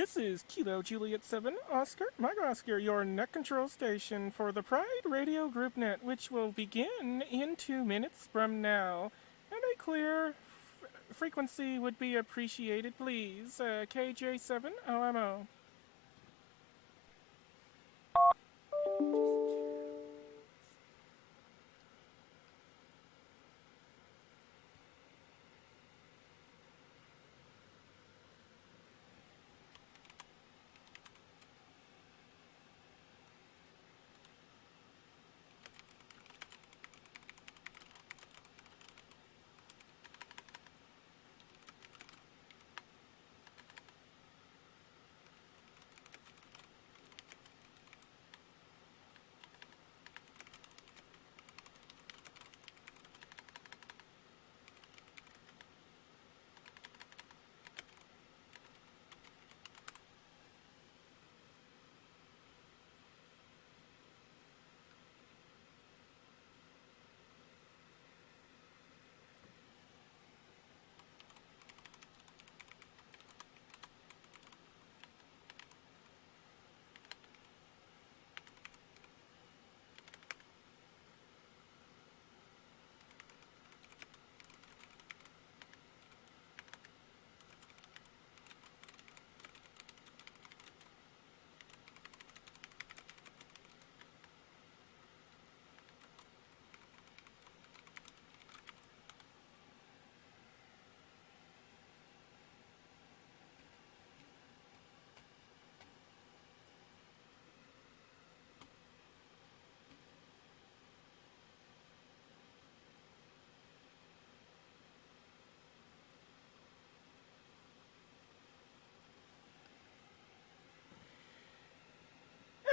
This is Kilo Juliet 7 Oscar Mike Oscar, your net control station for the Pride Radio Group Net, which will begin in 2 minutes from now. And a clear frequency would be appreciated, please. KJ7 OMO.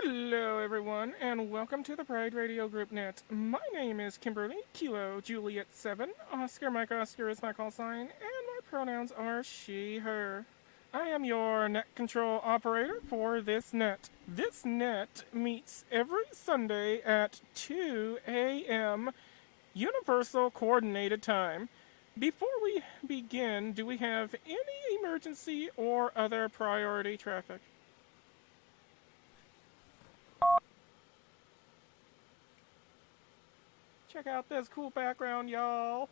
Hello, everyone, and welcome to the Pride Radio Group Net. My name is Kimberly, Kilo Juliet 7. Oscar Mike Oscar is my call sign, and my pronouns are she, her. I am your net control operator for this net. This net meets every Sunday at 2 a.m. Universal Coordinated Time. Before we begin, do we have any emergency or other priority traffic? Check out this cool background, y'all.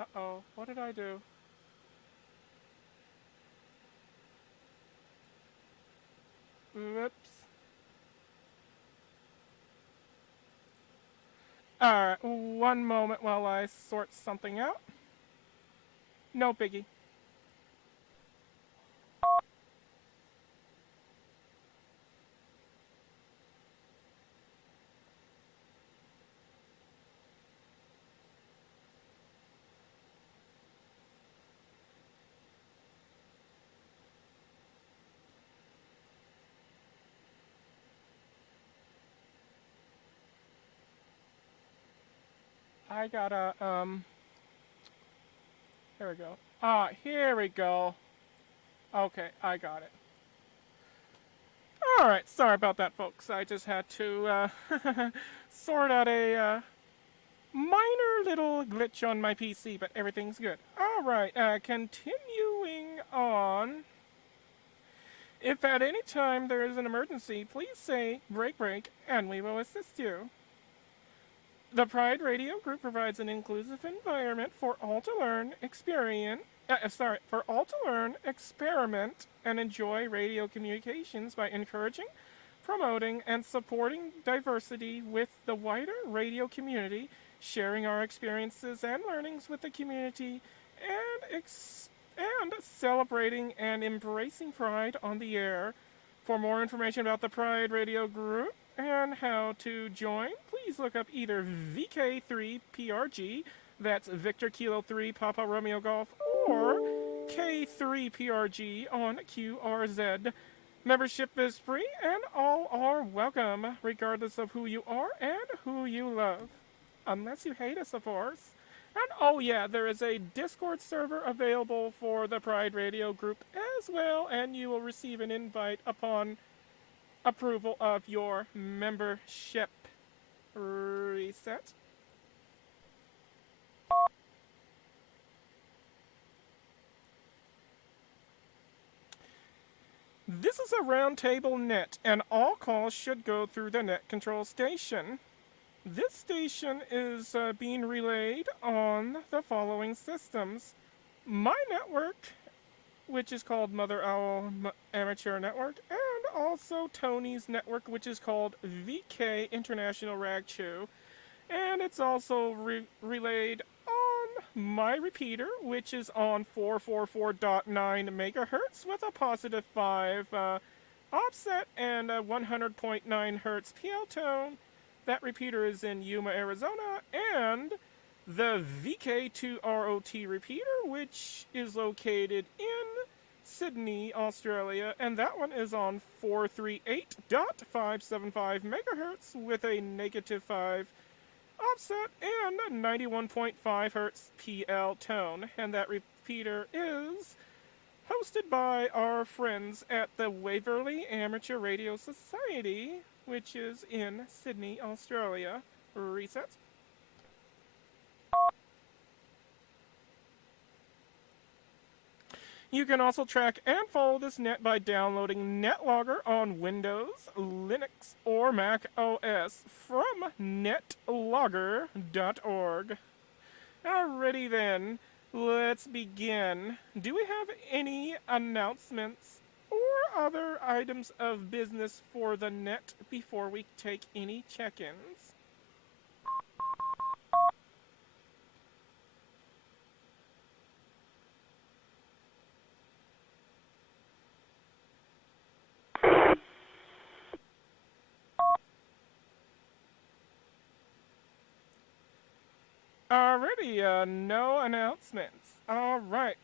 Uh-oh, what did I do? Whoops. Alright, one moment while I sort something out. No biggie. I gotta, here we go. Here we go. Okay, I got it. Alright, sorry about that, folks. I just had to, sort out a, minor little glitch on my PC, but everything's good. Alright, continuing on. If at any time there is an emergency, please say break break and we will assist you. The Pride Radio Group provides an inclusive environment for all to learn, experiment, and enjoy radio communications by encouraging, promoting, and supporting diversity with the wider radio community, sharing our experiences and learnings with the community, and celebrating and embracing Pride on the air. For more information about the Pride Radio Group and how to join, please look up either VK3PRG, that's Victor Kilo 3 Papa Romeo Golf, or K3PRG on QRZ. Membership is free and all are welcome, regardless of who you are and who you love. Unless you hate us, of course. And oh yeah, there is a Discord server available for the Pride Radio Group as well, and you will receive an invite upon approval of your membership. Reset. This is a roundtable net, and all calls should go through the net control station. This station is being relayed on the following systems: my network, which is called Mother Owl Amateur Network, and also Tony's network, which is called VK International Ragchew. And it's also relayed on my repeater, which is on 444.9 megahertz with a positive 5 offset and a 100.9 hertz PL tone. That repeater is in Yuma, Arizona, and the VK2ROT repeater, which is located in Sydney, Australia, and that one is on 438.575 megahertz with a negative 5 offset and 91.5 hertz PL tone. And that repeater is hosted by our friends at the Waverley Amateur Radio Society, which is in Sydney, Australia. Reset. You can also track and follow this net by downloading NetLogger on Windows, Linux, or Mac OS from netlogger.org. Alrighty then, let's begin. Do we have any announcements or other items of business for the net before we take any check-ins? Alrighty, no announcements. Alright.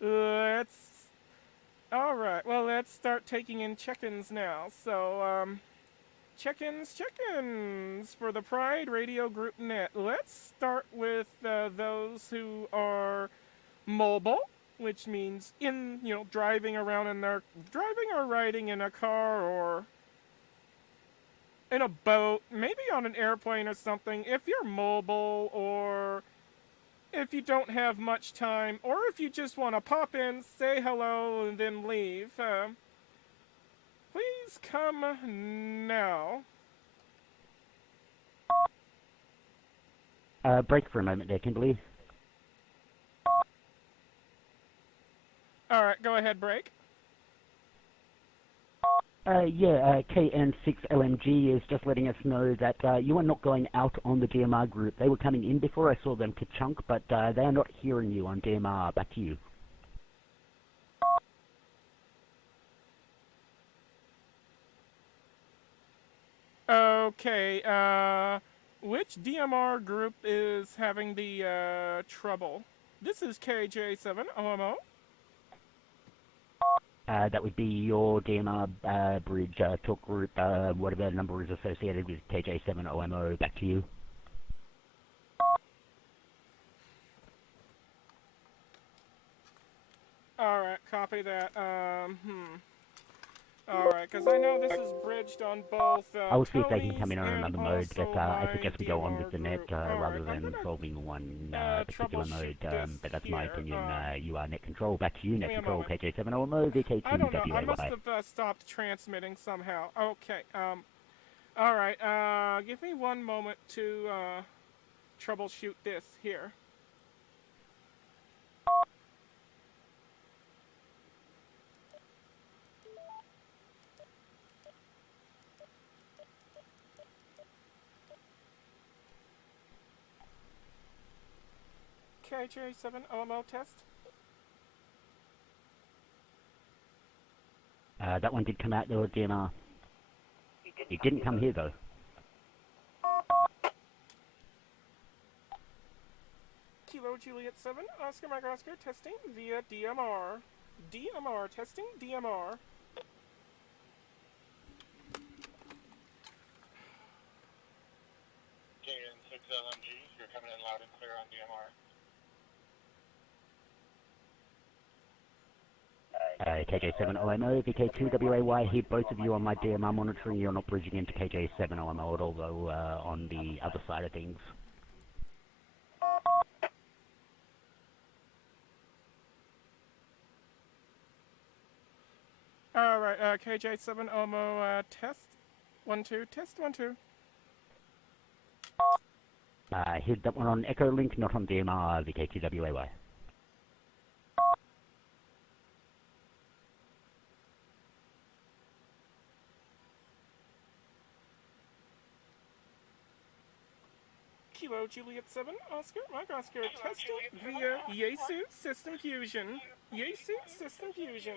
Let's start taking in check-ins now. So, check-ins for the Pride Radio Group Net. Let's start with those who are mobile, which means driving around in their, driving or riding in a car or in a boat, maybe on an airplane or something. If you're mobile, or if you don't have much time, or if you just want to pop in, say hello, and then leave, please come now. Break for a moment there, Kimberly. Alright, go ahead, break. KN6LMG is just letting us know that you are not going out on the DMR group. They were coming in before, I saw them to chunk, but they are not hearing you on DMR. Back to you. Okay, which DMR group is having the trouble? This is KJ7OMO. That would be your DMR bridge talk group, whatever number is associated with KJ7OMO. Back to you. Alright, copy that. Alright, because I know this is bridged on both I will see if they can Tony's come in on another mode, but I suggest we go on with the net rather than solving one particular mode. But that's my opinion. You are net control. Back to you, net control, KJ7OMO, VK2WAY. I don't know, I must have stopped transmitting somehow. Okay, alright, give me one moment to troubleshoot this here. KJ7OMO test. That one did come out there with DMR. It didn't come here though. Kilo Juliet 7, Oscar Mike Oscar, testing via DMR. DMR, testing DMR. KN6LMG, you're coming in loud and clear on DMR. KJ7OMO, VK2WAY, here both of you on my DMR monitoring. You're not bridging into KJ7OMO, although on the other side of things. All right, KJ7 Omo, test 1 2, test 1 2. Hit that one on Echo Link, not on DMR, VK2WAY. Kilo Juliet 7 Oscar Mike Oscar, testing via Yasu System Fusion. Yasu System Fusion.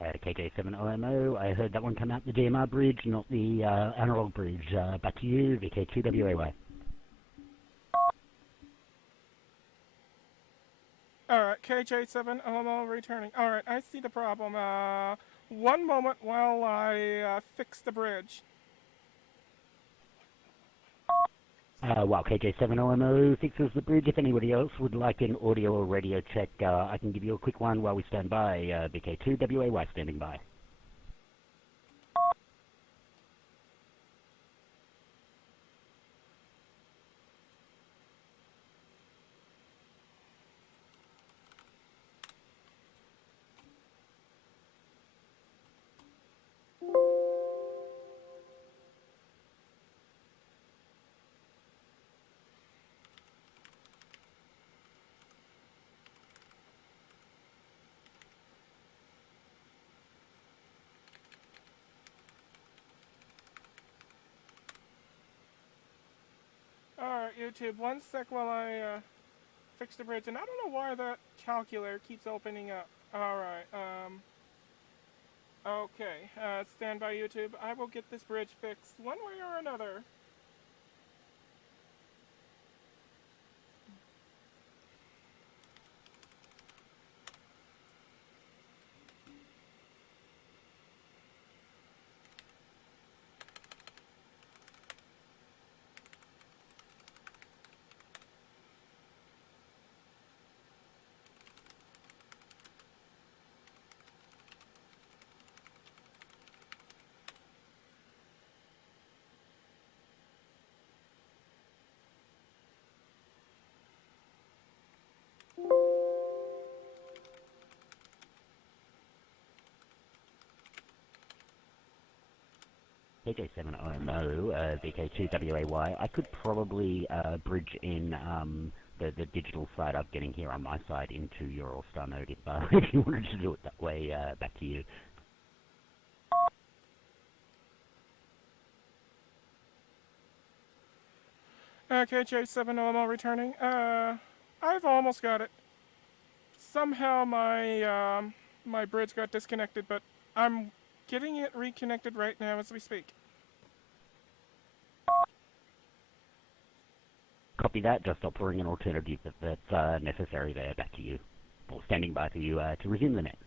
KJ7OMO, I heard that one come out the DMR bridge, not the analog bridge. Back to you, VK2WAY. Alright, KJ7 OMO returning. Alright, I see the problem. One moment while I fix the bridge. While KJ7OMO fixes the bridge, if anybody else would like an audio or radio check, I can give you a quick one while we stand by. VK2WAY standing by. Alright, YouTube, 1 sec while I fix the bridge. And I don't know why that calculator keeps opening up. Alright, okay, stand by, YouTube. I will get this bridge fixed one way or another. KJ7OMO, VK2WAY, I could probably bridge in the digital side I'm getting here on my side into your All-Star node if you wanted to do it that way. Back to you. KJ7OMO returning. I've almost got it. Somehow my bridge got disconnected, but I'm getting it reconnected right now as we speak. Copy that, just offering an alternative that's necessary there. Back to you. Or standing by for you to resume the net.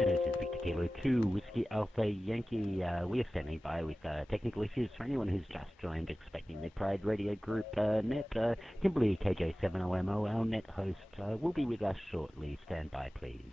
This is Victor Kilo 2, Whiskey Alpha Yankee. We are standing by with technical issues for anyone who's just joined, expecting the Pride Radio Group net. Kimberly KJ70MO, our net host, will be with us shortly. Stand by, please.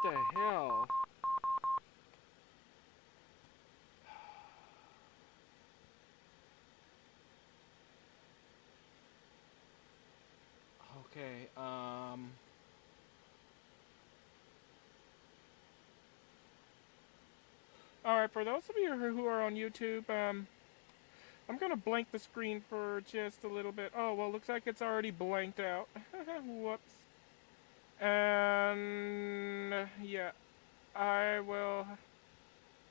What the hell? Okay, Alright, for those of you who are on YouTube, I'm gonna blank the screen for just a little bit. Oh, well, looks like it's already blanked out. Whoops. And yeah, I will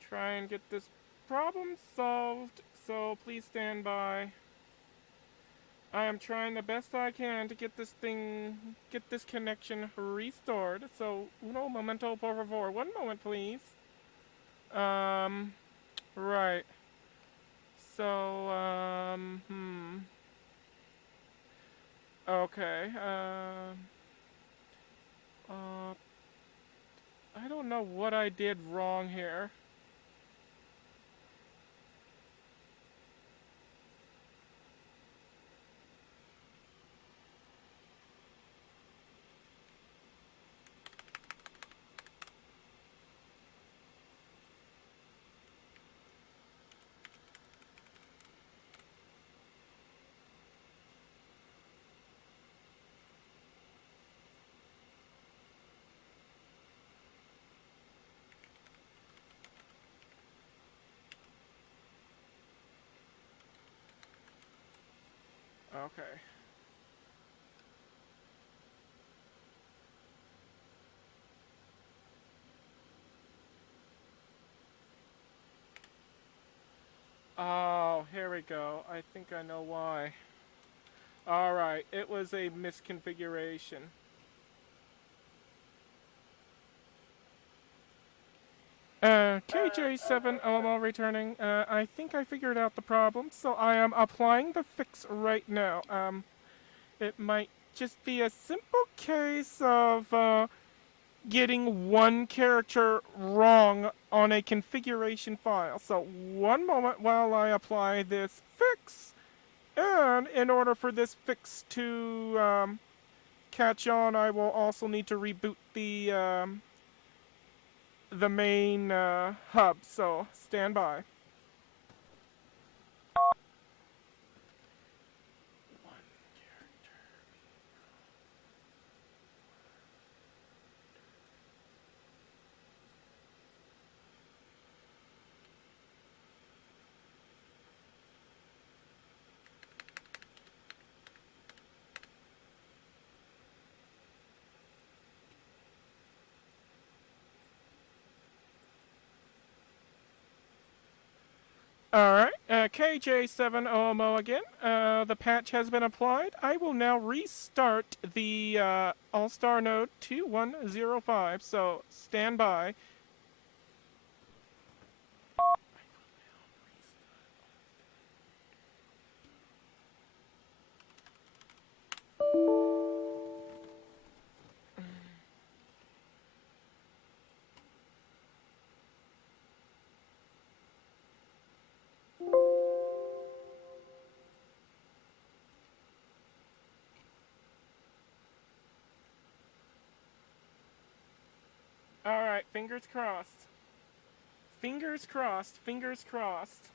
try and get this problem solved, so please stand by. I am trying the best I can to get this connection restored. So, uno momento, por favor. 1 moment, please. Right. So, okay, I don't know what I did wrong here. Okay. Oh, here we go. I think I know why. Alright, it was a misconfiguration. KJ7LML returning. I think I figured out the problem, so I am applying the fix right now. It might just be a simple case of, getting one character wrong on a configuration file. So 1 moment while I apply this fix. And in order for this fix to catch on, I will also need to reboot the main hub. So stand by. Alright, KJ7OMO again. The patch has been applied. I will now restart the All-Star node 2105, so stand by. Alright, fingers crossed. Fingers crossed, fingers crossed.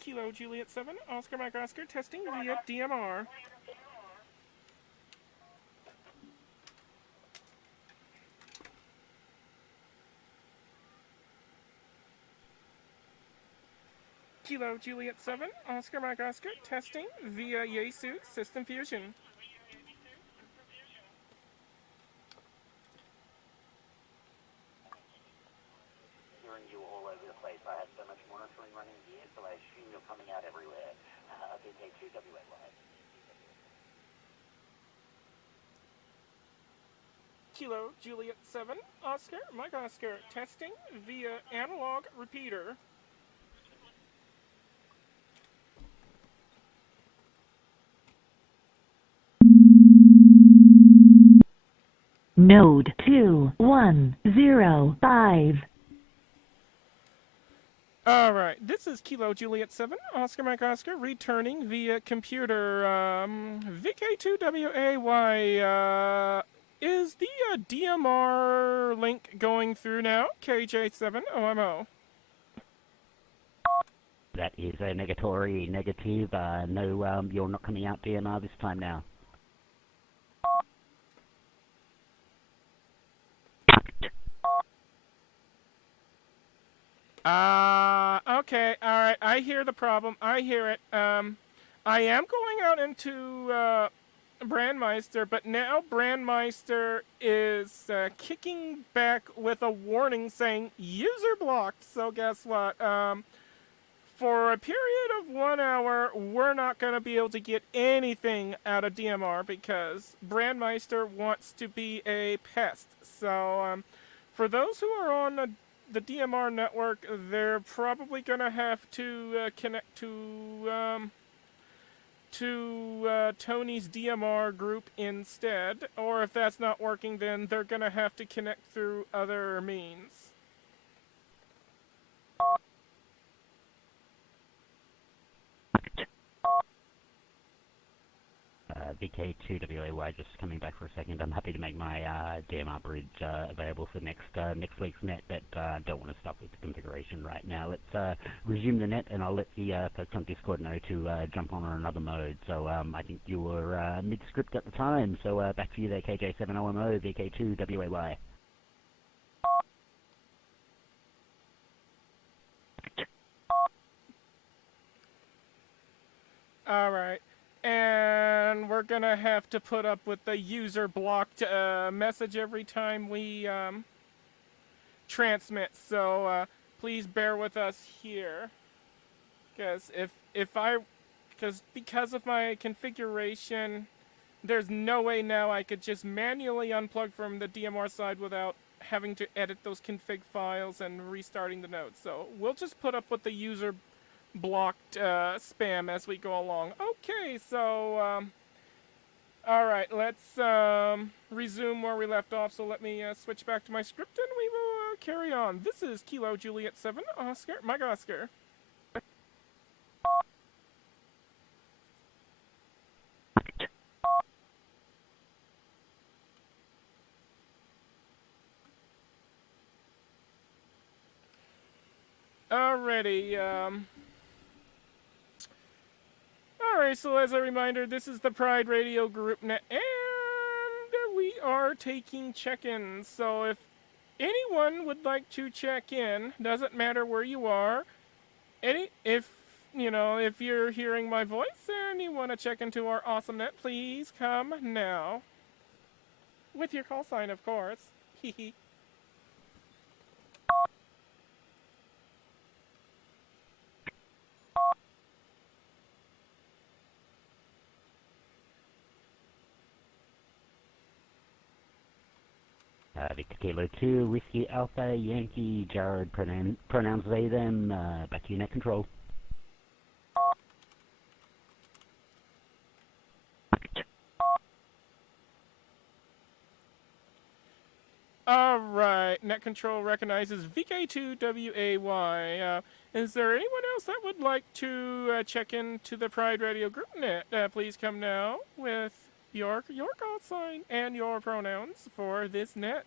Kilo Juliet 7, Oscar Mike Oscar, testing via DMR. Kilo Juliet 7, Oscar Mike Oscar, testing via Yaesu System Fusion. Hearing you all over the place. I have so much monitoring running here, so I assume you're coming out everywhere. VK2WAY. Kilo Juliet 7, Oscar Mike Oscar, testing via analog repeater. Node 2105. Alright, this is Kilo Juliet 7, Oscar Mike Oscar, returning via computer. VK2WAY, is the DMR link going through now? KJ7OMO. That is a negatory negative. No, you're not coming out DMR this time now. Okay, alright, I hear the problem, I hear it. I am going out into, Brandmeister, but now Brandmeister is, kicking back with a warning saying, user blocked, so guess what, for a period of 1 hour, we're not gonna be able to get anything out of DMR because Brandmeister wants to be a pest, so, for those who are on the DMR network, they're probably gonna have to connect to Tony's DMR group instead, or if that's not working, then they're gonna have to connect through other means. VK2WAY just coming back for a second. I'm happy to make my DMR bridge available for next week's net, but don't want to stop with the configuration right now. Let's resume the net, and I'll let the folks on Discord know to jump on another mode. So I think you were mid-script at the time, so back to you there, KJ7OMO, VK2WAY. Alright. And we're gonna have to put up with the user blocked message every time we transmit, so please bear with us here. Because because of my configuration, there's no way now I could just manually unplug from the DMR side without having to edit those config files and restarting the node. So we'll just put up with the user blocked spam as we go along. Okay, so alright, let's resume where we left off. So let me switch back to my script and we will carry on. This is Kilo Juliet 7, Oscar Mike Oscar. Alrighty, Alright, so as a reminder, this is the Pride Radio Group Net, and we are taking check-ins. So if anyone would like to check in, doesn't matter where you are, if you're hearing my voice and you want to check into our awesome net, please come now. With your call sign, of course. Hehe. Victor Kilo 2, Whiskey Alpha Yankee, Jared, pronouns they, them, back to you, net control. Alright, net control recognizes VK2WAY. Is there anyone else that would like to check into the Pride Radio group net? Please come now with your call sign and your pronouns for this net.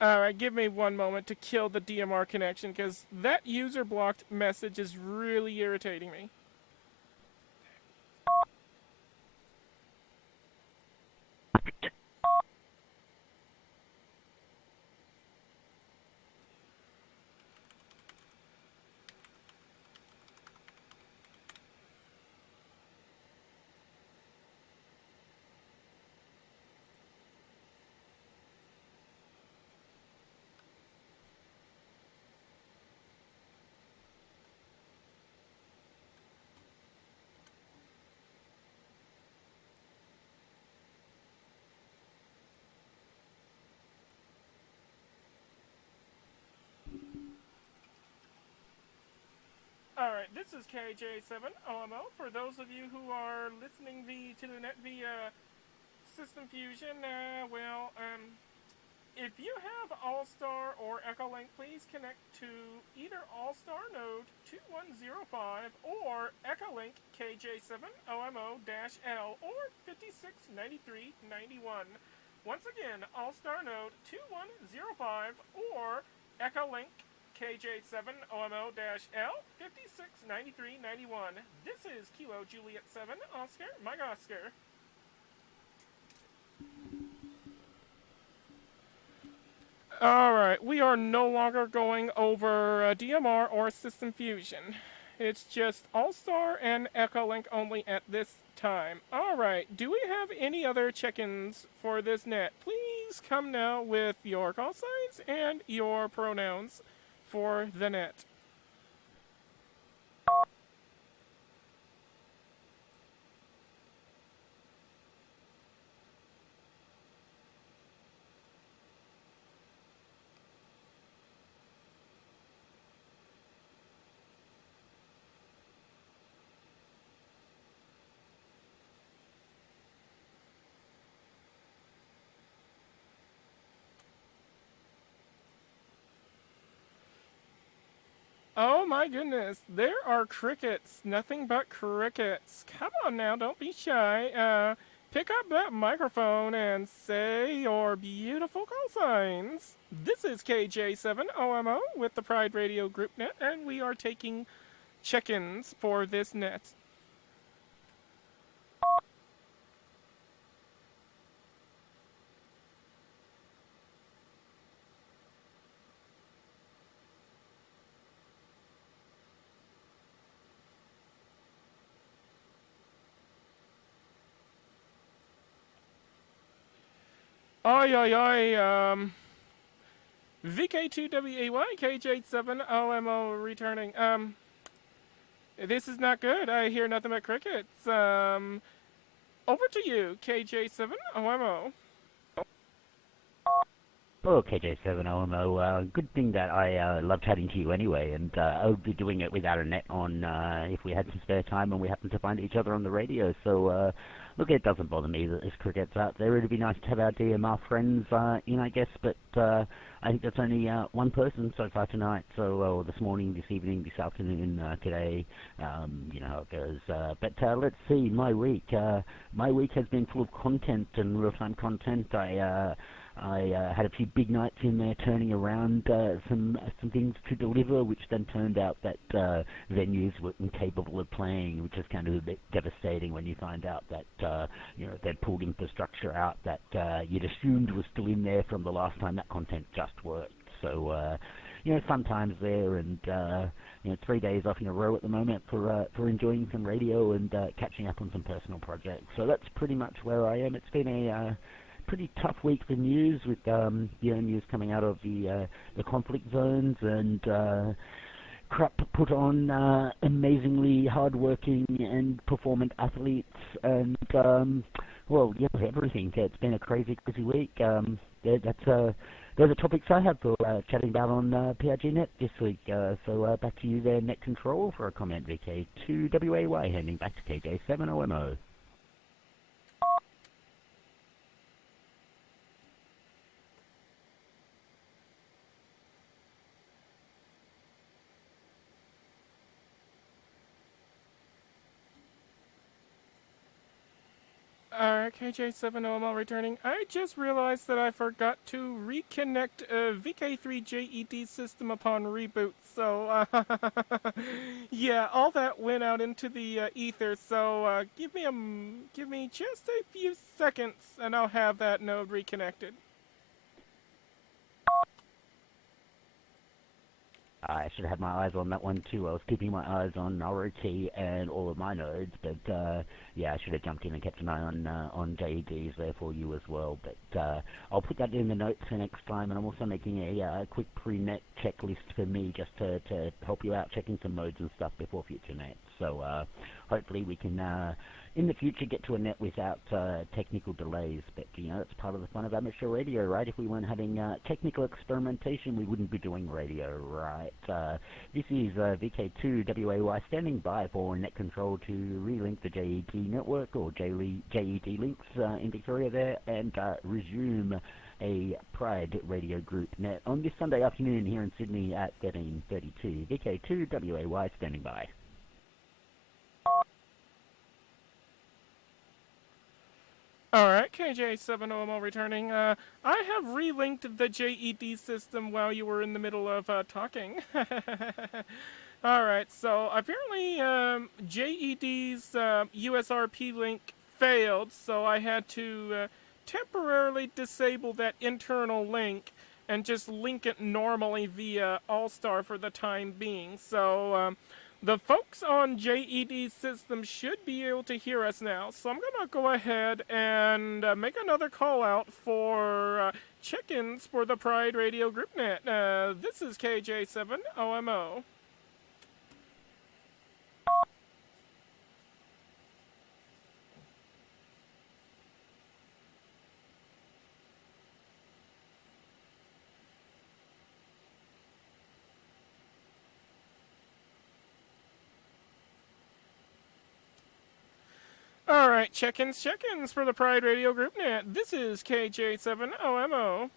Alright, give me one moment to kill the DMR connection, because that user blocked message is really irritating me. Alright, this is KJ7OMO. For those of you who are listening to the net via System Fusion, if you have All-Star or Echolink, please connect to either All-Star node 2105 or Echolink KJ7OMO-L or 569391. Once again, All-Star node 2105 or Echolink KJ7OMO-L 569391. This is Kilo Juliet 7 Oscar Mike Oscar. Alright, we are no longer going over DMR or System Fusion. It's just All-Star and Echolink only at this time. Alright, do we have any other check-ins for this net? Please come now with your call signs and your pronouns for the net. Oh my goodness, there are crickets. Nothing but crickets. Come on now, don't be shy. Pick up that microphone and say your beautiful call signs. This is KJ7OMO with the Pride Radio Group Net, and we are taking check-ins for this net. VK2WAY, KJ7OMO returning. This is not good. I hear nothing but crickets. Over to you, KJ7OMO. Oh, KJ7OMO, good thing that I love chatting to you anyway, and I would be doing it without a net on if we had some spare time and we happened to find each other on the radio, so look, it doesn't bother me that there's crickets out there. It'd be nice to have our DMR friends in, I guess, but I think that's only one person so far tonight, so this morning, this evening, this afternoon, today, you know how it goes. But let's see, my week has been full of content and real-time content. I had a few big nights in there turning around some things to deliver, which then turned out that venues were incapable of playing, which is kind of a bit devastating when you find out that you know, they'd pulled infrastructure out that you'd assumed was still in there from the last time that content just worked. So fun times there, and 3 days off in a row at the moment for enjoying some radio and catching up on some personal projects. So that's pretty much where I am. It's been a pretty tough week for news, with news coming out of the conflict zones, and crap put on amazingly hardworking and performant athletes, and everything. It's been a crazy week. Those are topics I have for chatting about on PRGNet this week. So back to you there, Net Control, for a comment. VK2WAY, handing back to KJ7OMO. KJ7OML returning. I just realized that I forgot to reconnect VK3JED system upon reboot. So, yeah, all that went out into the ether. So, give me just a few seconds, and I'll have that node reconnected. I should have had my eyes on that one too. I was keeping my eyes on ROT and all of my nodes, but I should have jumped in and kept an eye on JEDs there for you as well. But I'll put that in the notes for next time, and I'm also making a quick pre-net checklist for me just to help you out, checking some modes and stuff before future nets. So hopefully we can in the future get to a net without technical delays. But it's part of the fun of amateur radio, right? If we weren't having technical experimentation, we wouldn't be doing radio, right? This is VK2WAY standing by for net control to relink the JED network, or JED links in Victoria there, and resume a Pride Radio Group net on this Sunday afternoon here in Sydney at 13:32. VK2WAY standing by. Alright, KJ7OML returning. I have relinked the JED system while you were in the middle of talking. Alright, so apparently JED's USRP link failed, so I had to temporarily disable that internal link and just link it normally via All-Star for the time being. So the folks on JED's system should be able to hear us now, so I'm going to go ahead and make another call out for check-ins for the Pride Radio Group Net. This is KJ7OMO. Alright, check-ins for the Pride Radio Group Net. This is KJ7OMO.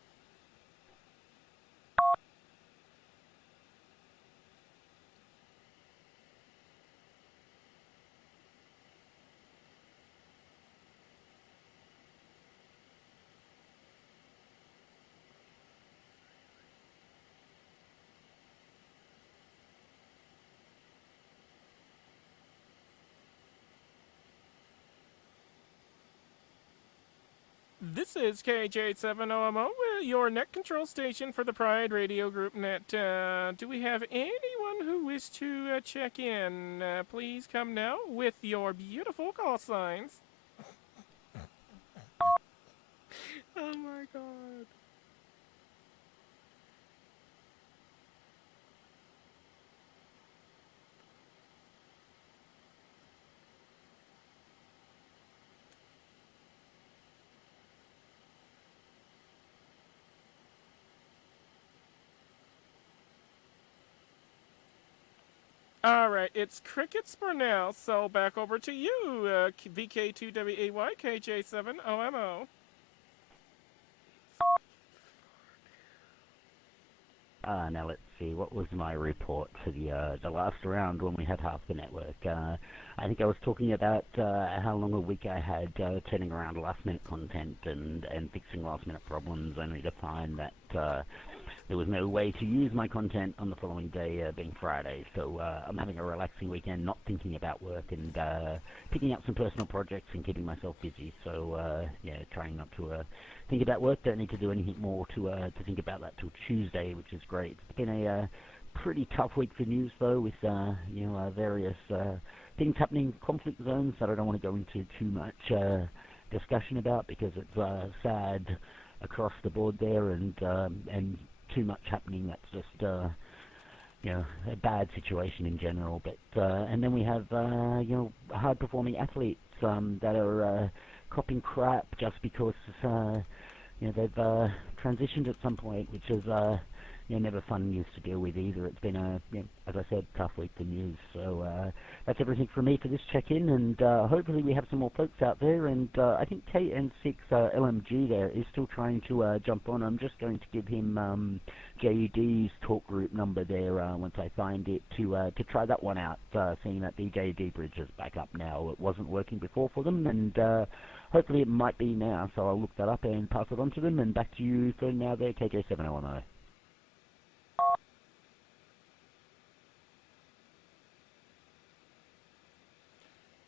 This is KJ7OMO, your net control station for the Pride Radio Group Net. Do we have anyone who wishes to check in? Please come now with your beautiful call signs. Oh my god. Alright, it's crickets for now, so back over to you, VK2WAY, KJ7OMO. Now let's see, what was my report for the last round when we had half the network? I think I was talking about how long a week I had turning around last minute content and fixing last minute problems, only to find that there was no way to use my content on the following day, being Friday. So I'm having a relaxing weekend, not thinking about work, and picking up some personal projects and keeping myself busy. So yeah, trying not to think about work. Don't need to do anything more to think about that till Tuesday, which is great. It's been a pretty tough week for news, though, with various things happening, conflict zones that I don't want to go into too much discussion about, because it's sad across the board there, and too much happening. That's just a bad situation in general. But and then we have hard performing athletes that are copping crap just because they've transitioned at some point, which is never fun news to deal with either. It's been as I said, tough week for news. So that's everything from me for this check-in, and hopefully we have some more folks out there. And I think KN6 LMG there is still trying to jump on. I'm just going to give him JD's talk group number there once I find it to try that one out, seeing that the JD bridge is back up now. It wasn't working before for them, and hopefully it might be now, so I'll look that up and pass it on to them. And back to you for now there, KJ7OMO.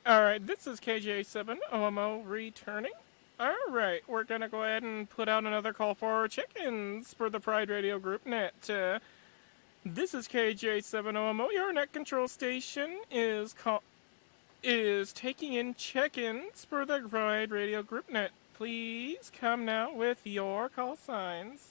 Alright, this is KJ7OMO returning. Alright, we're gonna go ahead and put out another call for check-ins for the Pride Radio Group Net. This is KJ7OMO. Your net control station is taking in check-ins for the Pride Radio Group Net. Please come now with your call signs.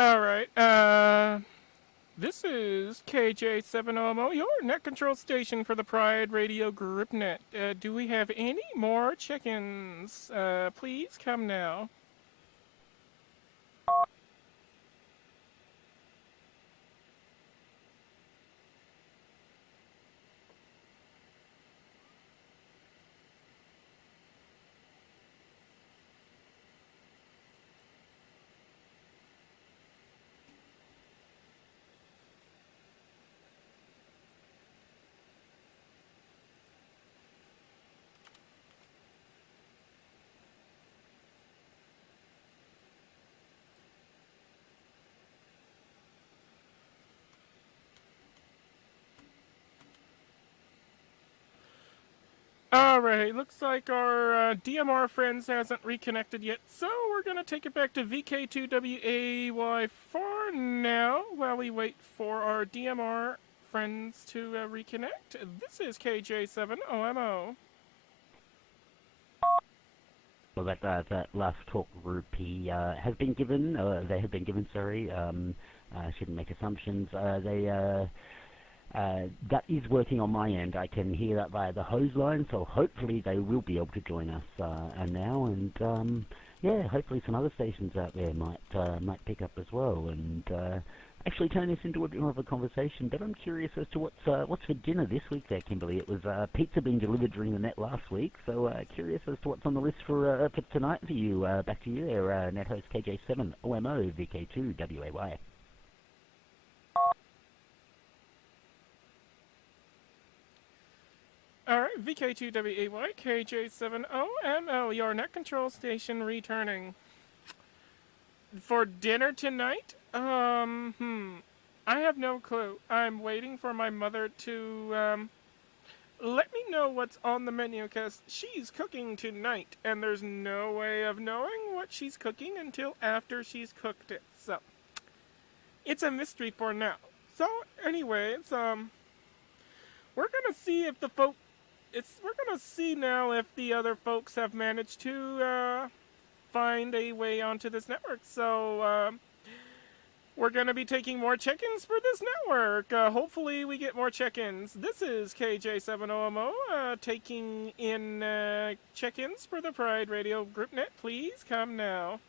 Alright, this is KJ7OMO, your net control station for the Pride Radio Group Net. Do we have any more check-ins? Please come now. Alright, looks like our DMR friends hasn't reconnected yet, so we're gonna take it back to VK2WAY for now while we wait for our DMR friends to reconnect. This is KJ7OMO. Well, that last talk group he has been given, they have been given, sorry, I shouldn't make assumptions. That is working on my end. I can hear that via the hose line, so hopefully they will be able to join us now. And yeah, hopefully some other stations out there might pick up as well, and actually turn this into a bit more of a conversation. But I'm curious as to what's for dinner this week there, Kimberly. It was pizza being delivered during the net last week, so curious as to what's on the list for tonight for you. Back to you there, net host KJ7OMO VK2WAY. Alright, VK2WAY, KJ7OMO, your net control station returning. For dinner tonight? I have no clue. I'm waiting for my mother to let me know what's on the menu because she's cooking tonight, and there's no way of knowing what she's cooking until after she's cooked it. So it's a mystery for now. So, anyways, we're gonna see if the folk. We're gonna see now if the other folks have managed to find a way onto this network. So, we're going to be taking more check-ins for this network. Hopefully we get more check-ins. This is KJ7OMO taking in check-ins for the Pride Radio Group Net. Please come now.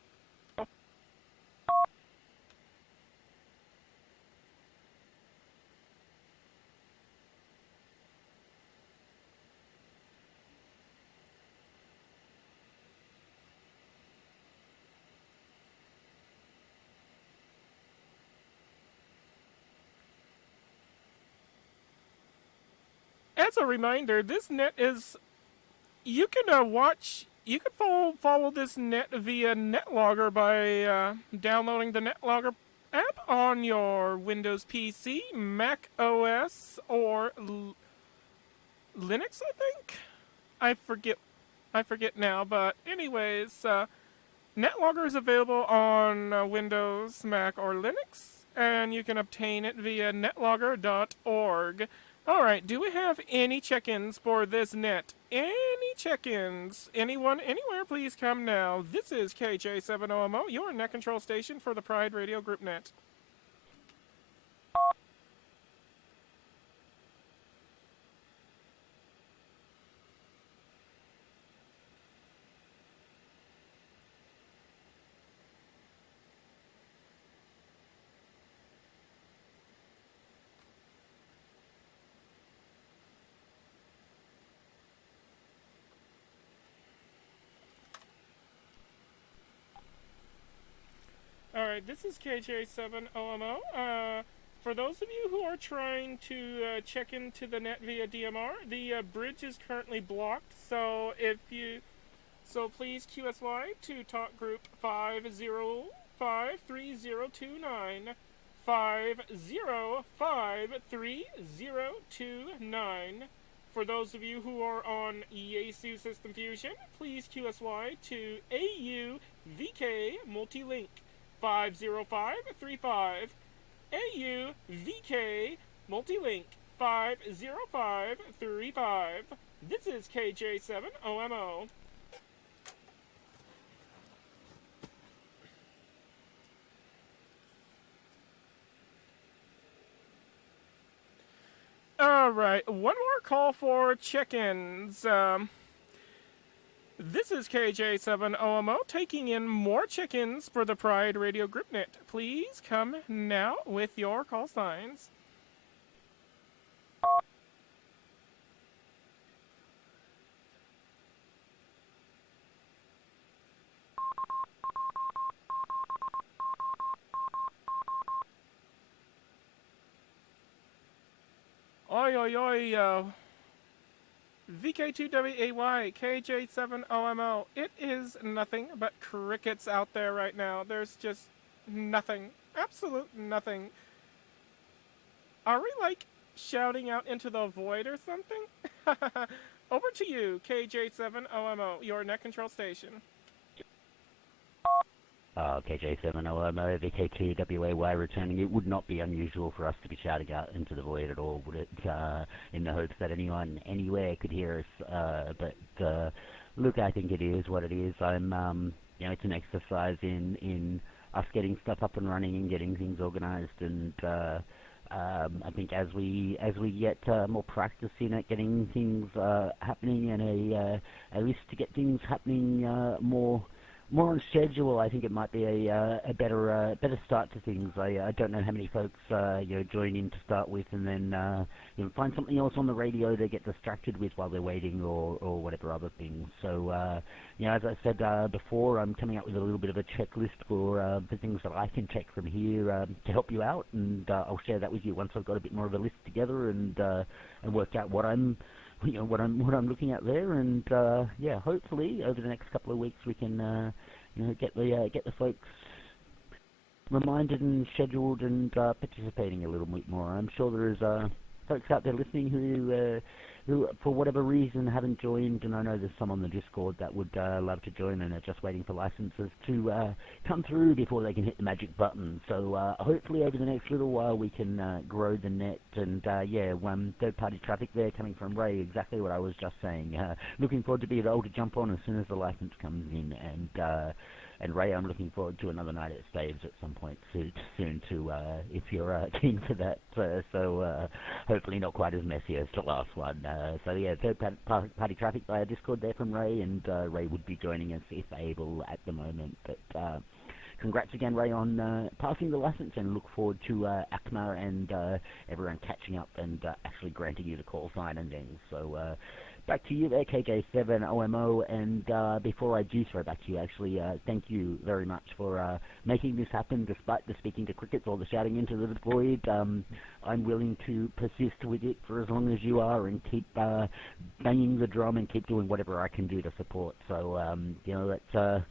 As a reminder, this net is you can you can follow this net via NetLogger by downloading the NetLogger app on your Windows PC, Mac OS, or Linux. I think I forget now. But anyways, NetLogger is available on Windows, Mac, or Linux, and you can obtain it via netlogger.org. Alright, do we have any check-ins for this net? Any check-ins? Anyone, anywhere, please come now. This is KJ7OMO, your net control station for the Pride Radio Group Net. Alright, this is KJ7OMO. For those of you who are trying to check into the net via DMR, the bridge is currently blocked, so please QSY to talk group 5053029. 5053029. For those of you who are on Yaesu System Fusion, please QSY to AUVK Multilink 50535. AUVK Multilink 50535. This is KJ7OMO. Alright, one more call for check-ins. This is KJ7OMO taking in more check-ins for the Pride Radio Group Net. Please come now with your call signs. Oi, oi, oi, VK2WAY, KJ7OMO. It is nothing but crickets out there right now. There's just nothing. Absolute nothing. Are we, like, shouting out into the void or something? Over to you, KJ7OMO, your net control station. KJ7OMO, VK2WAY returning. It would not be unusual for us to be shouting out into the void at all, would it? In the hopes that anyone anywhere could hear us. But look, I think it is what it is. It's an exercise in us getting stuff up and running and getting things organized. And I think as we get more practice in it, getting things happening, and a list to get things happening more on schedule, I think it might be a better start to things. I don't know how many folks join in to start with, and then find something else on the radio they get distracted with while they're waiting, or whatever other things. So as I said before, I'm coming up with a little bit of a checklist for things that I can check from here to help you out, and I'll share that with you once I've got a bit more of a list together and work out what I'm looking at there, and hopefully over the next couple of weeks we can get the folks reminded and scheduled and participating a little bit more. I'm sure there is folks out there listening who who, for whatever reason, haven't joined, and I know there's some on the Discord that would love to join and are just waiting for licenses to come through before they can hit the magic button. So hopefully over the next little while we can grow the net, and third-party traffic there coming from Ray, exactly what I was just saying. Looking forward to being able to jump on as soon as the license comes in, and Ray, I'm looking forward to another night at Staves at some point soon too, if you're keen for that. So hopefully not quite as messy as the last one. So yeah, third-party traffic via Discord there from Ray, and Ray would be joining us if able at the moment. But congrats again, Ray, on passing the license, and look forward to ACMA and everyone catching up and actually granting you the call sign and things. So back to you there, KJ7OMO, and before I do throw back to you, actually, thank you very much for making this happen, despite the speaking to crickets or the shouting into the void. I'm willing to persist with it for as long as you are, and keep banging the drum and keep doing whatever I can do to support. So, that's...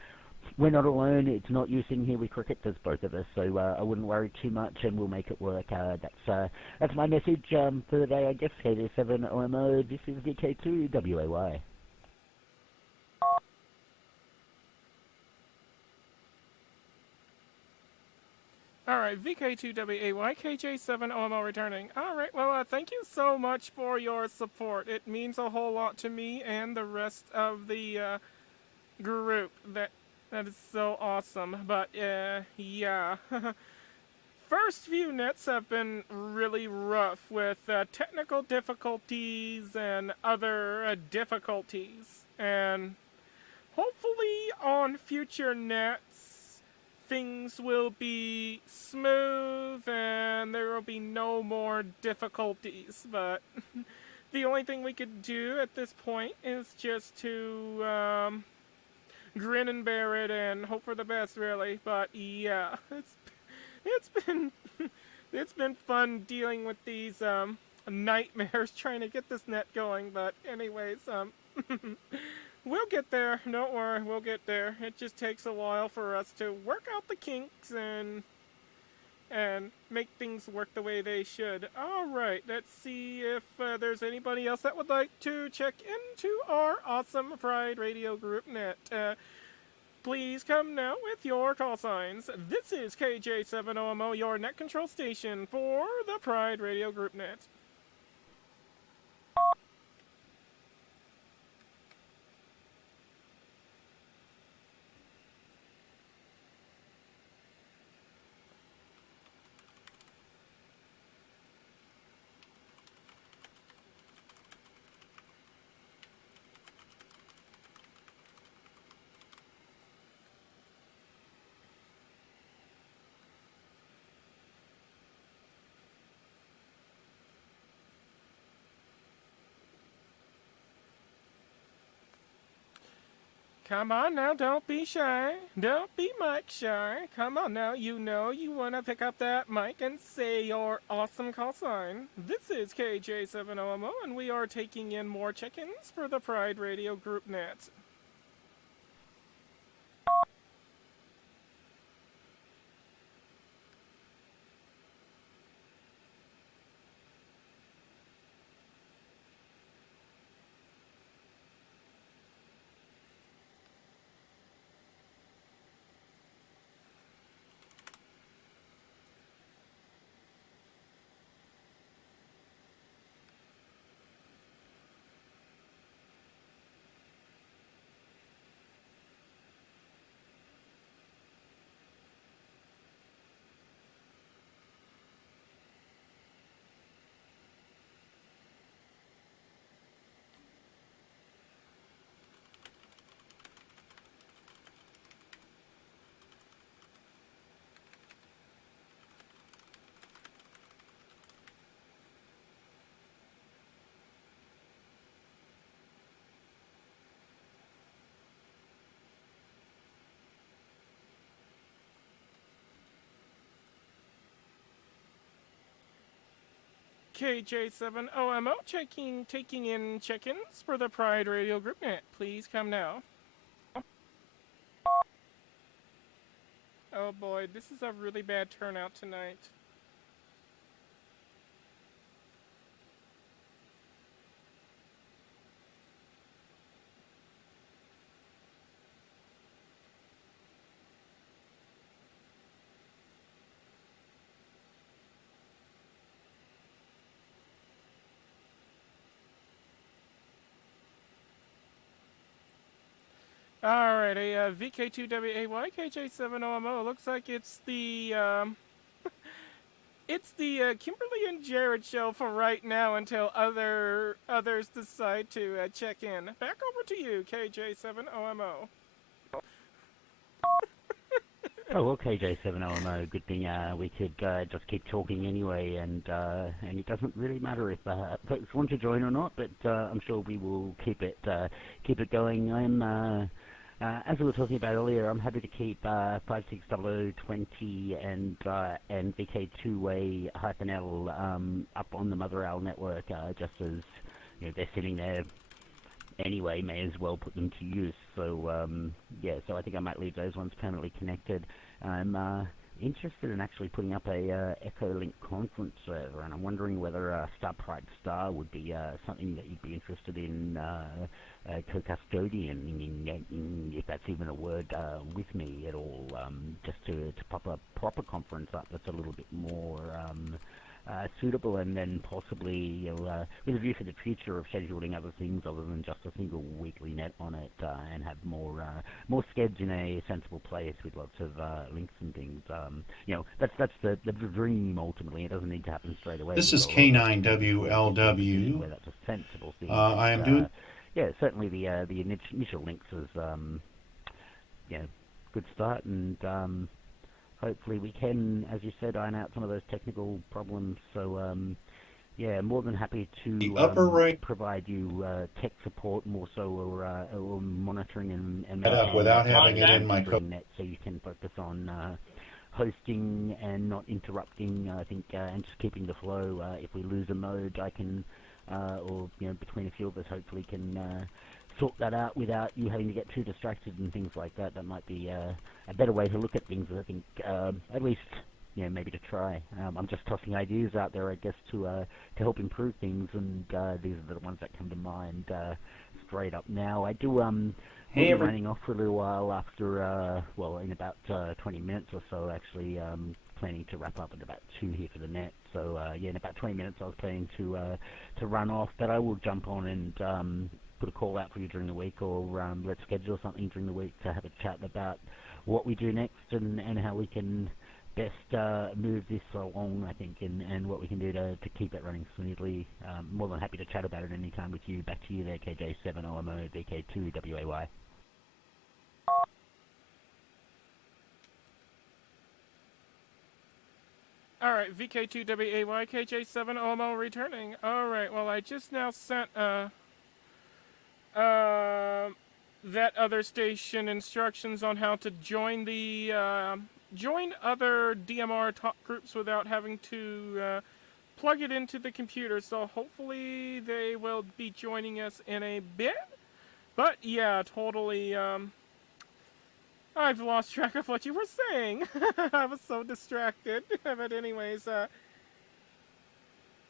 we're not alone. It's not you sitting here with cricket. There's both of us. So I wouldn't worry too much, and we'll make it work. That's my message for the day, I guess. KJ7OMO. This is VK2WAY. Alright, VK2WAY, KJ7OMO returning. Alright, well, thank you so much for your support. It means a whole lot to me and the rest of the group. That is so awesome. But, yeah. First few nets have been really rough with technical difficulties and other difficulties. And hopefully on future nets, things will be smooth and there will be no more difficulties. But the only thing we could do at this point is just to grin and bear it and hope for the best, really. But yeah, it's been fun dealing with these nightmares trying to get this net going. But anyways, we'll get there. Don't worry, we'll get there. It just takes a while for us to work out the kinks and make things work the way they should. Alright, let's see if there's anybody else that would like to check into our awesome Pride Radio Group net. Please come now with your call signs. This is KJ7OMO, your net control station for the Pride Radio Group net. Come on now, don't be shy. Don't be mic shy. Come on now, you know you want to pick up that mic and say your awesome call sign. This is KJ7OMO, and we are taking in more check-ins for the Pride Radio Group net. KJ7OMO taking in check-ins for the Pride Radio Group net. Please come now. Oh boy, this is a really bad turnout tonight. Alrighty, VK2WAY, KJ7OMO. Looks like it's the Kimberly and Jared show for right now until others decide to check in. Back over to you, KJ7OMO. Oh, well, KJ7OMO, good thing we could just keep talking anyway, and it doesn't really matter if folks want to join or not, but I'm sure we will keep it going. As we were talking about earlier, I'm happy to keep 560020 and VK2-way-L up on the Mother Owl network, just as they're sitting there anyway, may as well put them to use. So so I think I might leave those ones permanently connected. I'm interested in actually putting up a Echolink conference server, and I'm wondering whether Star Pride Star would be something that you'd be interested in co-custodian, if that's even a word, with me at all, just to pop a proper conference up that's a little bit more suitable, and then possibly with a view for the future of scheduling other things other than just a single weekly net on it, and have more skeds in a sensible place with lots of links and things. That's the dream ultimately. It doesn't need to happen straight away. This is K9WLW. Where that's a sensible thing. I am doing. Yeah, certainly the initial links is good start, and hopefully we can, as you said, iron out some of those technical problems. So, more than happy to provide you tech support, more so, or monitoring and without having it in my net, so you can focus on hosting and not interrupting. I think, and just keeping the flow. If we lose a node, I can, between a few of us, hopefully can sort that out without you having to get too distracted and things like that. That might be a better way to look at things, I think, at least, maybe to try. I'm just tossing ideas out there, I guess, to help improve things, and these are the ones that come to mind straight up now. I do be running off for a little while after, in about 20 minutes or so, actually, planning to wrap up at about 2 here for the net. So, in about 20 minutes I was planning to run off, but I will jump on and put a call out for you during the week, or let's schedule something during the week to have a chat about what we do next, and how we can best move this along, I think, and what we can do to keep it running smoothly. More than happy to chat about it anytime with you. Back to you there, KJ7OMO, VK2WAY. Alright, VK2WAY, KJ7OMO returning. Alright, well, I just now sent that other station instructions on how to join the join other DMR talk groups without having to plug it into the computer. So hopefully they will be joining us in a bit. But yeah, totally. I've lost track of what you were saying. I was so distracted. But anyways,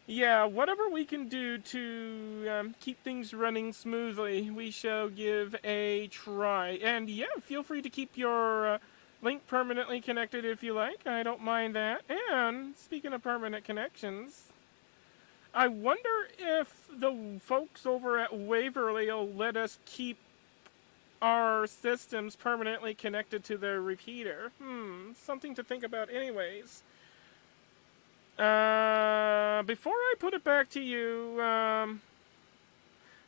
yeah, whatever we can do to keep things running smoothly, we shall give a try. And yeah, feel free to keep your link permanently connected if you like. I don't mind that. And speaking of permanent connections, I wonder if the folks over at Waverly will let us keep our systems permanently connected to their repeater. Something to think about anyways. Before I put it back to you,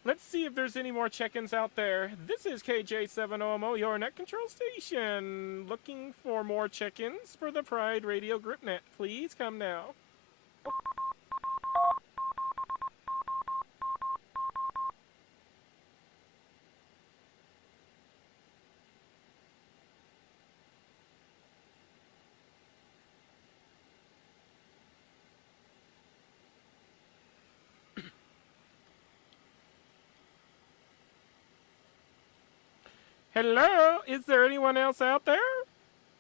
let's see if there's any more check-ins out there. This is KJ7OMO, your net control station. Looking for more check-ins for the Pride Radio Group Net. Please come now. Hello? Is there anyone else out there?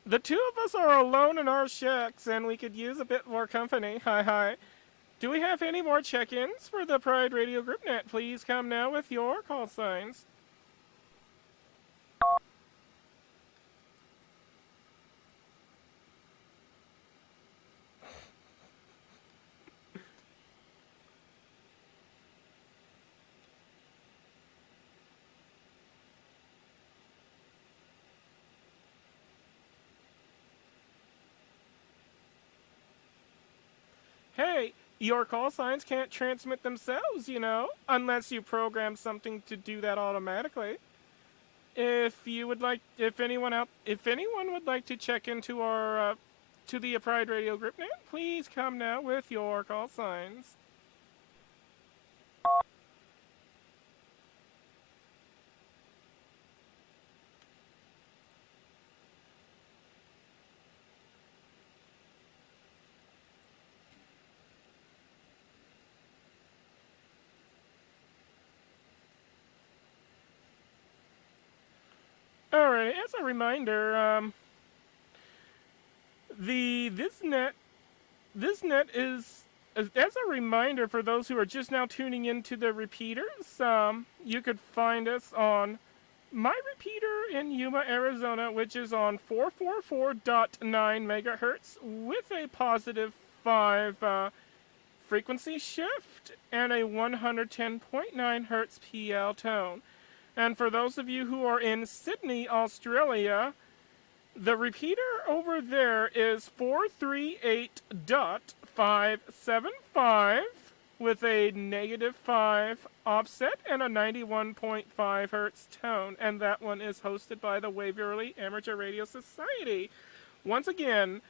The two of us are alone in our shacks, and we could use a bit more company. Hi. Do we have any more check-ins for the Pride Radio Group Net? Please come now with your call signs. Hey, your call signs can't transmit themselves, unless you program something to do that automatically. If anyone would like to check into our to the Pride Radio group name, please come now with your call signs. Alright, as a reminder, the this net is as a reminder for those who are just now tuning into the repeaters. You could find us on my repeater in Yuma, Arizona, which is on 444.9 megahertz with a positive 5 frequency shift and a 110.9 hertz PL tone. And for those of you who are in Sydney, Australia, the repeater over there is 438.575 with a negative 5 offset and a 91.5 hertz tone. And that one is hosted by the Waverly Amateur Radio Society. Once again,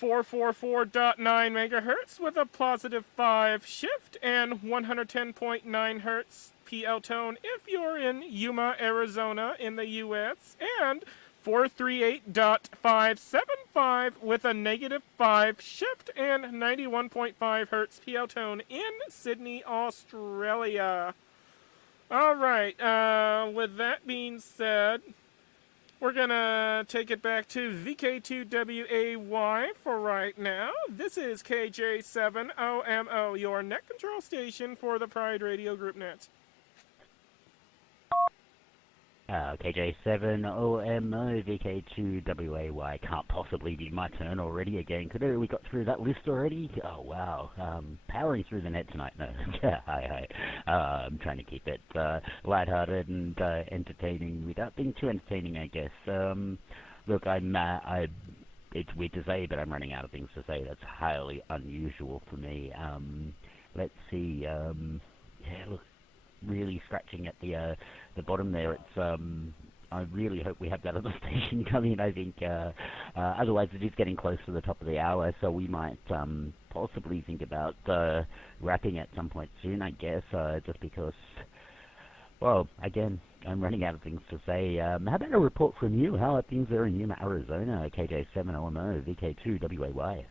444.9 megahertz with a positive 5 shift and 110.9 hertz PL tone if you're in Yuma, Arizona in the US, and 438.575 with a negative 5 shift and 91.5 hertz PL tone in Sydney, Australia. Alright, with that being said, we're gonna take it back to VK2WAY for right now. This is KJ7OMO, your net control station for the Pride Radio Group Net. KJ7OMO, VK2WAY. Can't possibly be my turn already again. We got through that list already? Oh, wow. Powering through the net tonight. No, hi. I'm trying to keep it lighthearted and entertaining without being too entertaining, I guess. Look, it's weird to say, but I'm running out of things to say. That's highly unusual for me. Let's see. Look, really scratching at the bottom there. It's I really hope we have that other station coming. I think otherwise it is getting close to the top of the hour, so we might possibly think about wrapping at some point soon, I guess, just because, well, again, I'm running out of things to say. How about a report from you? How are things there in Yuma, Arizona? KJ7OMO, VK2WAY.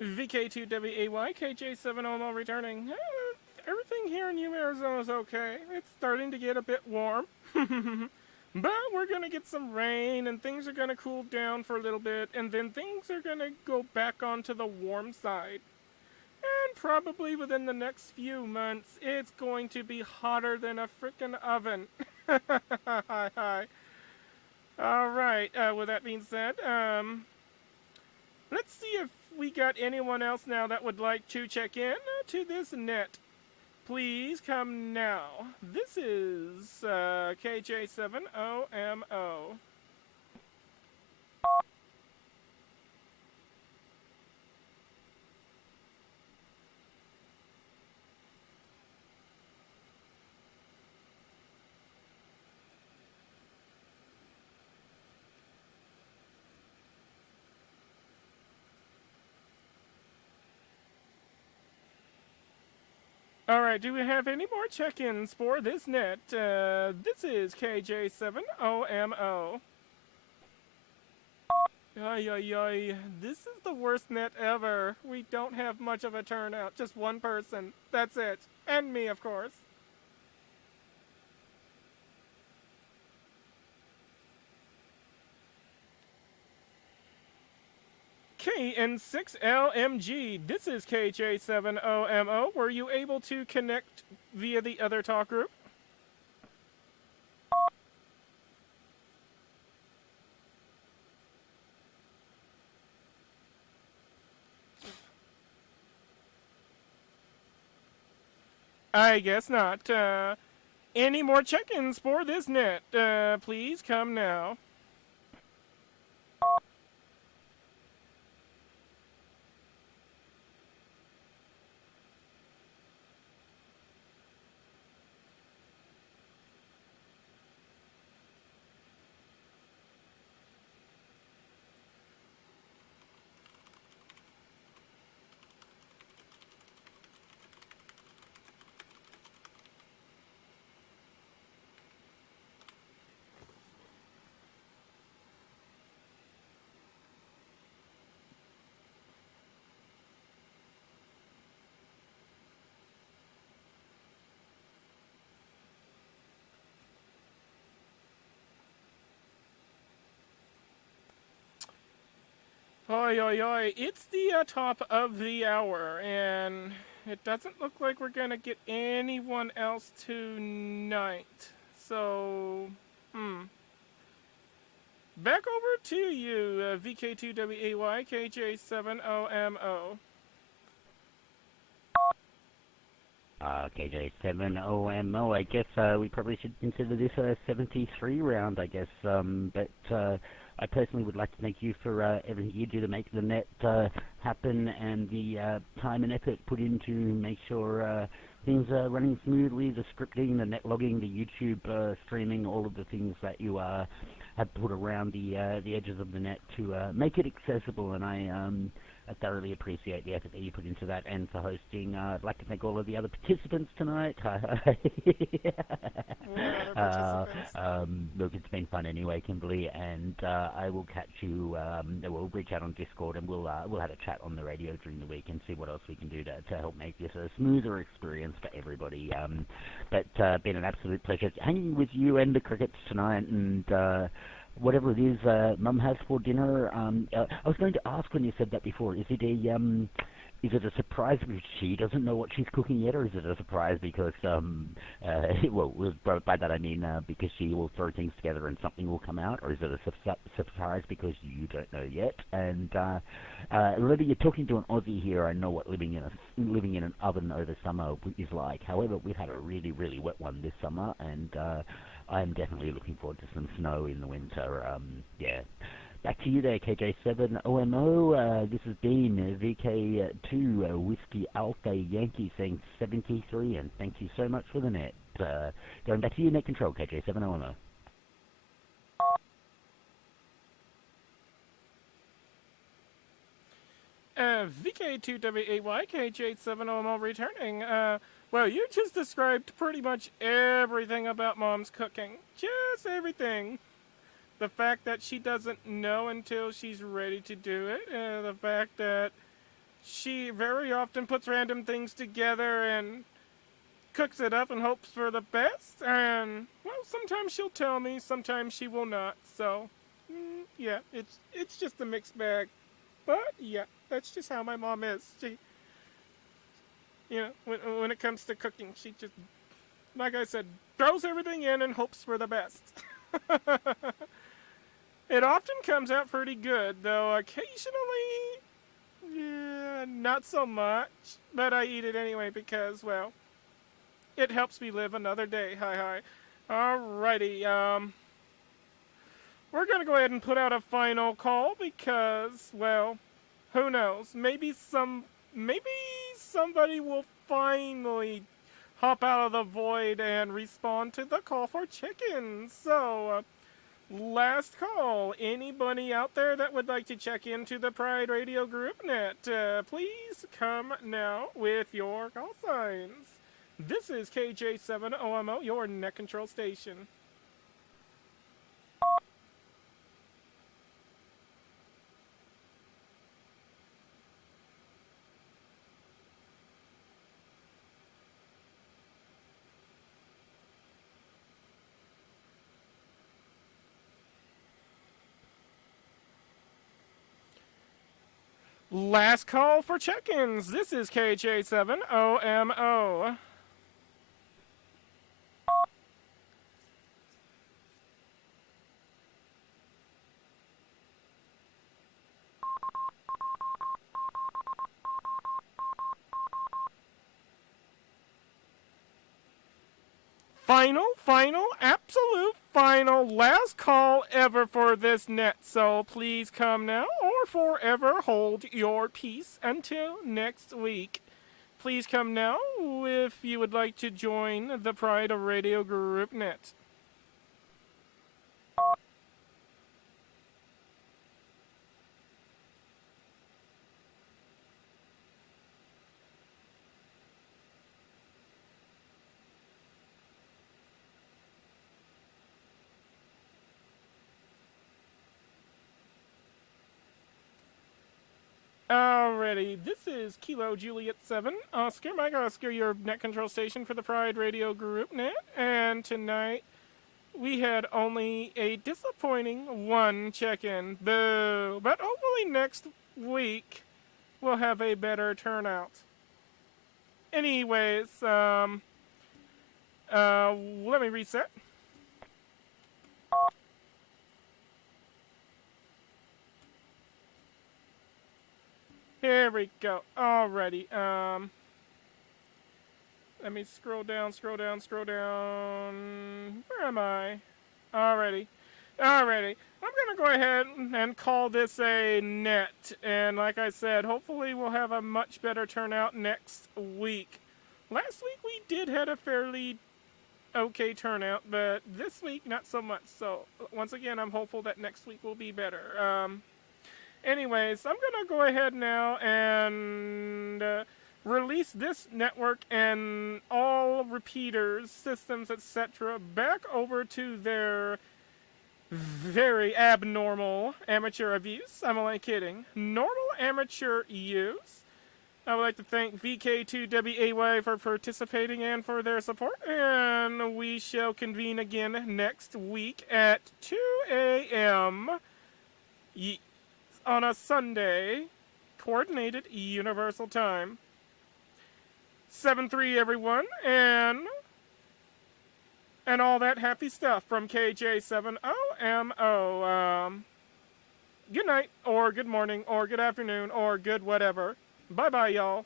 VK2WAY, KJ7OMO returning. Everything here in Yuma, Arizona is okay. It's starting to get a bit warm. But we're going to get some rain, and things are going to cool down for a little bit, and then things are going to go back onto the warm side. And probably within the next few months, it's going to be hotter than a frickin' oven. Hi. Alright, with that being said, let's see if we got anyone else now that would like to check in to this net. Please come now. This is KJ7OMO. Alright, do we have any more check-ins for this net? This is KJ7OMO. Ay. This is the worst net ever. We don't have much of a turnout. Just one person. That's it. And me, of course. KN6LMG, this is KJ7OMO. Were you able to connect via the other talk group? I guess not. Any more check-ins for this net? Please come now. Oi, oi, oi. It's the top of the hour, and it doesn't look like we're gonna get anyone else tonight. So, back over to you, VK2WAY KJ7OMO. KJ7OMO, I guess we probably should consider this a 73 round, I guess. But I personally would like to thank you for everything you do to make the net happen, and the time and effort put in to make sure things are running smoothly, the scripting, the net logging, the YouTube streaming, all of the things that you have put around the edges of the net to make it accessible. And I thoroughly appreciate the effort that you put into that, and for hosting. I'd like to thank all of the other participants tonight. Look, it's been fun anyway, Kimberly, and I will catch you. We'll reach out on Discord, and we'll have a chat on the radio during the week and see what else we can do to help make this a smoother experience for everybody. But been an absolute pleasure hanging with you and the crickets tonight, and whatever it is Mum has for dinner. I was going to ask when you said that before, is it a surprise because she doesn't know what she's cooking yet, or is it a surprise because, well, by that I mean because she will throw things together and something will come out, or is it a surprise because you don't know yet? And whether you're talking to an Aussie here, I know what living in an oven over summer is like. However, we've had a really, really wet one this summer, and I'm definitely looking forward to some snow in the winter. Yeah. Back to you there, KJ7OMO. This has been VK2 Whiskey Alpha Yankee saying 73, and thank you so much for the net. Going back to you, net control, KJ7OMO. VK2WAY KJ7OMO returning. Well, you just described pretty much everything about Mom's cooking. Just everything. The fact that she doesn't know until she's ready to do it. The fact that she very often puts random things together and cooks it up and hopes for the best. And, well, sometimes she'll tell me, sometimes she will not. So, yeah, it's just a mixed bag. But, yeah, that's just how my mom is. She, you know, when it comes to cooking, she just, like I said, throws everything in and hopes for the best. It often comes out pretty good, though occasionally, yeah, not so much. But I eat it anyway because, well, it helps me live another day. Hi. Alrighty, we're gonna go ahead and put out a final call because, well, who knows? Maybe somebody will finally hop out of the void and respond to the call for chickens. So, last call. Anybody out there that would like to check into the Pride Radio Group Net, please come now with your call signs. This is KJ7OMO, your net control station. Last call for check-ins. This is KJ7OMO. absolute final, last call ever for this net. So please come now or forever hold your peace until next week. Please come now if you would like to join the Pride of Radio Group Net. Alrighty, this is Kilo Juliet 7, Oscar Mike Oscar, your net control station for the Pride Radio Group Net, and tonight we had only a disappointing one check-in. Boo! But hopefully next week we'll have a better turnout. Anyways, let me reset. Here we go. Alrighty. Let me scroll down. Where am I? Alrighty. I'm gonna go ahead and call this a net. And like I said, hopefully we'll have a much better turnout next week. Last week we did have a fairly okay turnout, but this week not so much. So once again, I'm hopeful that next week will be better. Anyways, I'm going to go ahead now and release this network and all repeaters, systems, etc. back over to their very abnormal amateur abuse. I'm only kidding. Normal amateur use. I would like to thank VK2WAY for participating and for their support. And we shall convene again next week at 2 a.m. on a Sunday, coordinated universal time. 7-3 everyone, and all that happy stuff from KJ7OMO. Good night, or good morning, or good afternoon, or good whatever. Bye-bye, y'all.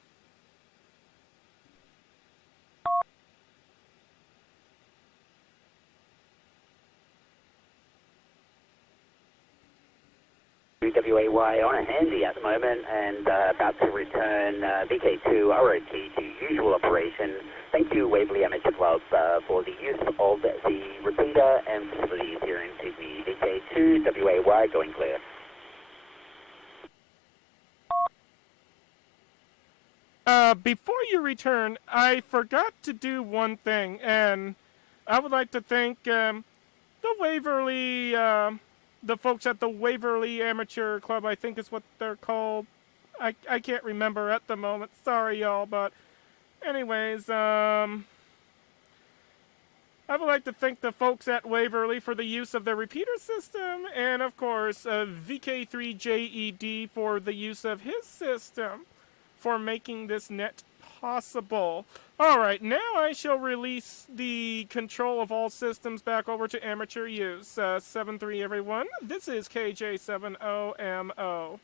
WAY on a handy at the moment and about to return VK2 ROT to usual operation. Thank you, Waverley Amateur Club, for the use of the repeater and facilities here in Sydney. VK2 WAY going clear. Before you return, I forgot to do one thing, and I would like to thank the Waverley, the folks at the Waverley Amateur Club, I think is what they're called. I can't remember at the moment. Sorry, y'all, but anyways, I would like to thank the folks at Waverley for the use of the repeater system, and of course, VK3JED for the use of his system for making this net possible. Alright, now I shall release the control of all systems back over to amateur use. 7-3 everyone, this is KJ7OMO.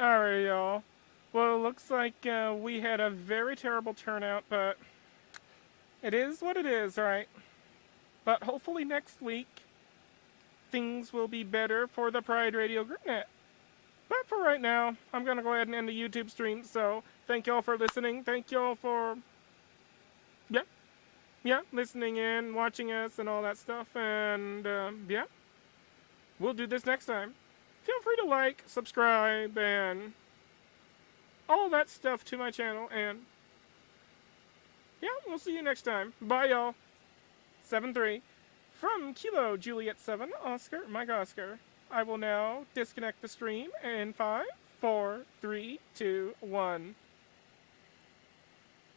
Alright, y'all. Well, it looks like we had a very terrible turnout, but it is what it is, right? But hopefully next week, things will be better for the Pride Radio Group Net. But for right now, I'm going to go ahead and end the YouTube stream, so thank y'all for listening. Thank y'all for, listening in, watching us, and all that stuff. And, we'll do this next time. Feel free to like, subscribe, and all that stuff to my channel, and yeah, we'll see you next time. Bye, y'all. 7-3. From Kilo Juliet 7, Oscar, Mike Oscar. I will now disconnect the stream in 5, 4, 3, 2, 1.